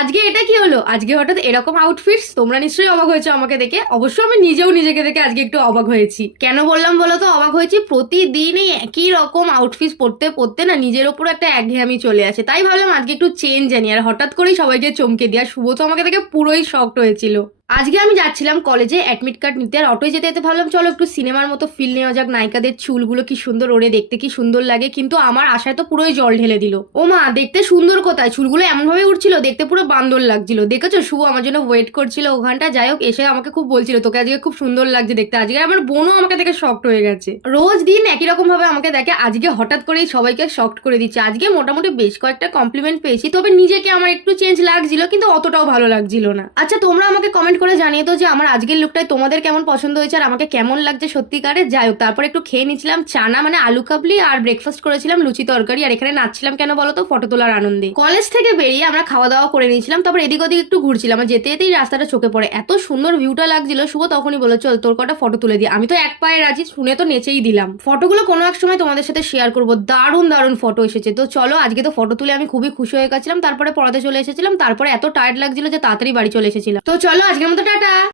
আজকে এটা কি হলো? আজকে হঠাৎ এরকম আউটফিটস? তোমরা নিশ্চয়ই অবাক হয়েছো আমাকে দেখে। অবশ্য আমি নিজেও নিজেকে দেখে আজকে একটু অবাক হয়েছি। কেন বললাম বলো তো অবাক হয়েছি? প্রতিদিন এই একই রকম আউটফিটস পরতে পরতে না নিজের ওপর একটা একঘেয়েমি চলে আসে। তাই ভাবলাম আজকে একটু চেঞ্জ আনি, আর হঠাৎ করেই সবাইকে চমকে দিয়া। শুভ তো আমাকে দেখে পুরোই শকড হয়েছিল। আজকে আমি যাচ্ছিলাম কলেজে অ্যাডমিট কার্ড নিতে, আর অটোয় যেতে যেতে ভাবলাম চলো একটু সিনেমার মতো ফিল নেওয়া যাক। নায়িকাদের চুলগুলো কি সুন্দর ওড়ে, দেখতে কি সুন্দর লাগে। কিন্তু আমার আশায় তো পুরোই জল ঢেলে দিল। ও মা, দেখতে সুন্দর কোথায়, চুলগুলো এমন ভাবে উঠছিল দেখতে পুরো বান্দর লাগছিল। দেখেছো শুভ আমার জন্য ওয়েট করছিল ওখানটা। যাই হোক, এসে আমাকে খুব বলছিল তোকে আজকে খুব সুন্দর লাগছে দেখতে। আজকে আমার বোনও আমাকে দেখে শকড হয়ে গেছে। রোজ দিন একই রকম ভাবে আমাকে দেখে, আজকে হঠাৎ করেই সবাইকে শকড করে দিচ্ছে। আজকে মোটামুটি বেশ কয়েকটা কমপ্লিমেন্ট পেয়েছি, তবে নিজেকে আমার একটু চেঞ্জ লাগছিল, কিন্তু অতটাও ভালো লাগছিল না। আচ্ছা, তোমরা আমাকে কমেন্ট করে জানিয়ে দাও যে আমার আজকের লুকটাই তোমাদের কেমন পছন্দ হয়েছে আর আমাকে কেমন লাগছে সত্যিকারে। যাই হোক, তারপর একটু খেয়ে নিচ্ছিলাম চানা, মানে আলু কাবলি, আর ব্রেকফাস্ট করেছিলাম লুচি তরকারি। আর এখানে নাচছিলাম কেন বলো তো? ফটো তোলার আনন্দে। কলেজ থেকে বেরিয়ে আমরা খাওয়া দাওয়া করে নিয়েছিলাম, তারপর এদিক ওদিক একটু ঘুরছিলাম। আর যেতে যেতেই রাস্তাটা চোখে পড়ে, এত সুন্দর ভিউটা লাগছিল। শুভ তখনই বলো চল তোর কটা ফটো তুলে দিই। আমি তো এক পায়ে রাজি, শুনে তো নেচেই দিলাম। ফটোগুলো কোনো এক সময় তোমাদের সাথে শেয়ার করবো। দারুণ দারুণ ফটো এসেছে। তো চলো, আজকে তো ফটো তুলে আমি খুবই খুশি হয়ে গেছিলাম। তারপরে পড়াতে চলে এসেছিলাম, তারপরে এত টায়ার্ড লাগছিল যে তাড়াতাড়ি বাড়ি চলে এসেছিলাম। তো চলো আজকের মতো টাটা।